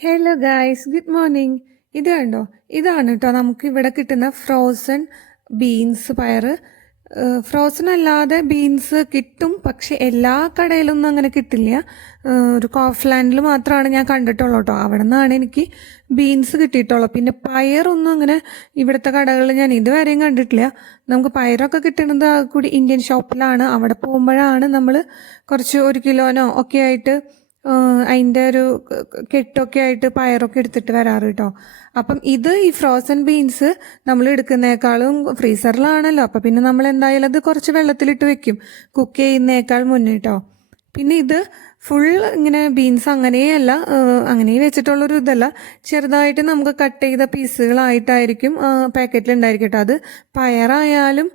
Hello guys, good morning. ഇത് കണ്ടോ, ഇതാണ് കേട്ടോ നമുക്ക് ഇവിടെ കിട്ടുന്ന ഫ്രോസൺ ബീൻസ്. ഫ്രോസൺ അല്ലാതെ ബീൻസ് കിട്ടും, പക്ഷെ എല്ലാ കടയിലൊന്നും അങ്ങനെ കിട്ടില്ല. ഒരു കോഫ്ലാൻഡിൽ മാത്രമാണ് ഞാൻ കണ്ടിട്ടുള്ളൂ കേട്ടോ. അവിടെ നിന്നാണ് എനിക്ക് ബീൻസ് കിട്ടിയിട്ടുള്ളൂ. പിന്നെ പയറൊന്നും അങ്ങനെ ഇവിടുത്തെ കടകളിൽ ഞാൻ ഇതുവരെയും കണ്ടിട്ടില്ല. നമുക്ക് പയറൊക്കെ കിട്ടുന്നത് കൂടി ഇന്ത്യൻ ഷോപ്പിലാണ്. അവിടെ പോകുമ്പോഴാണ് നമ്മൾ കുറച്ച് 1 കിലോനോ ഒക്കെ ആയിട്ട് അതിൻ്റെ ഒരു കെട്ടൊക്കെ ആയിട്ട് പയറൊക്കെ എടുത്തിട്ട് വരാറ് കേട്ടോ. അപ്പം ഈ ഫ്രോസൺ ബീൻസ് നമ്മൾ എടുക്കുന്നേക്കാളും ഫ്രീസറിലാണല്ലോ, അപ്പം പിന്നെ നമ്മൾ എന്തായാലും അത് കുറച്ച് വെള്ളത്തിലിട്ട് വെക്കും കുക്ക് ചെയ്യുന്നേക്കാൾ മുന്നേ കേട്ടോ. പിന്നെ ഇത് ഫുൾ ഇങ്ങനെ ബീൻസ് അങ്ങനെയല്ല, അങ്ങനെ വെച്ചിട്ടുള്ളൊരു ഇതല്ല, ചെറുതായിട്ട് നമുക്ക് കട്ട് ചെയ്ത പീസുകളായിട്ടായിരിക്കും പാക്കറ്റിൽ ഉണ്ടായിരിക്കും കേട്ടോ. അത് പയറായാലും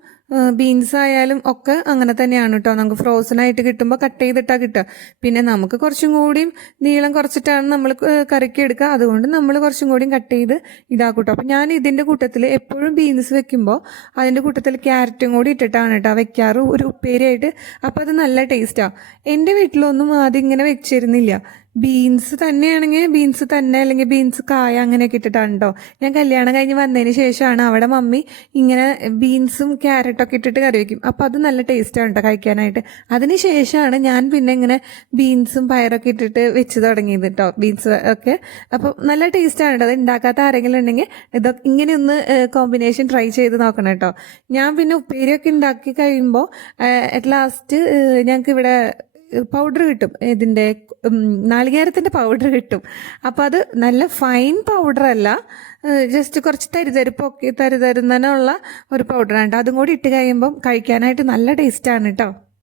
ബീൻസ് ആയാലും ഒക്കെ അങ്ങനെ തന്നെയാണ് കേട്ടോ. നമുക്ക് ഫ്രോസൺ ആയിട്ട് കിട്ടുമ്പോൾ കട്ട് ചെയ്തിട്ടാണ് കിട്ടുക. പിന്നെ നമുക്ക് കുറച്ചും കൂടിയും നീളം കുറച്ചിട്ടാണ് നമ്മൾ കറിക്ക് എടുക്കുക. അതുകൊണ്ട് നമ്മൾ കുറച്ചും കൂടിയും കട്ട് ചെയ്ത് ഇതാക്കും കേട്ടോ. അപ്പം ഞാൻ ഇതിൻ്റെ കൂട്ടത്തിൽ എപ്പോഴും ബീൻസ് വെക്കുമ്പോൾ അതിൻ്റെ കൂട്ടത്തിൽ ക്യാരറ്റും കൂടി ഇട്ടിട്ടാണ് കേട്ടോ വെക്കാറ്, ഒരു ഉപ്പേരിയായിട്ട്. അപ്പോൾ അത് നല്ല ടേസ്റ്റാണ്. എൻ്റെ വീട്ടിലൊന്നും ആദ്യം ഇങ്ങനെ വെച്ചിരുന്നില്ല. ബീൻസ് തന്നെയാണെങ്കിൽ ബീൻസ് തന്നെ, അല്ലെങ്കിൽ ബീൻസ് കായ അങ്ങനെയൊക്കെ ഇട്ടിട്ടാണ് കേട്ടോ. ഞാൻ കല്യാണം കഴിഞ്ഞ് വന്നതിന് ശേഷമാണ് അവിടെ മമ്മി ഇങ്ങനെ ബീൻസും ക്യാരറ്റൊക്കെ ഇട്ടിട്ട് കറി വയ്ക്കും. അപ്പോൾ അത് നല്ല ടേസ്റ്റാണ് കേട്ടോ കഴിക്കാനായിട്ട്. അതിന് ശേഷമാണ് ഞാൻ പിന്നെ ഇങ്ങനെ ബീൻസും പയറൊക്കെ ഇട്ടിട്ട് വെച്ച് തുടങ്ങിയത് കേട്ടോ, ബീൻസ് ഒക്കെ. അപ്പോൾ നല്ല ടേസ്റ്റാണ് കേട്ടോ. അത് ഉണ്ടാക്കാത്ത ആരെങ്കിലും ഉണ്ടെങ്കിൽ ഇതൊക്കെ ഇങ്ങനെയൊന്ന് കോമ്പിനേഷൻ ട്രൈ ചെയ്ത് നോക്കണം കേട്ടോ. ഞാൻ പിന്നെ ഉപ്പേരിയൊക്കെ ഉണ്ടാക്കി കഴിയുമ്പോൾ അറ്റ് ലാസ്റ്റ് ഞങ്ങൾക്ക് ഇവിടെ പൗഡർ കിട്ടും, ഇതിൻ്റെ നാളികേരത്തിൻ്റെ പൗഡർ കിട്ടും. അപ്പോൾ അത് നല്ല ഫൈൻ പൗഡറല്ല, ജസ്റ്റ് കുറച്ച് തരുതരുപ്പൊക്കെ തരുതരുന്നതിനുള്ള ഒരു പൗഡറാണ് കേട്ടോ. അതും കൂടി ഇട്ട് കഴിയുമ്പം കഴിക്കാനായിട്ട് നല്ല ടേസ്റ്റാണ് കേട്ടോ.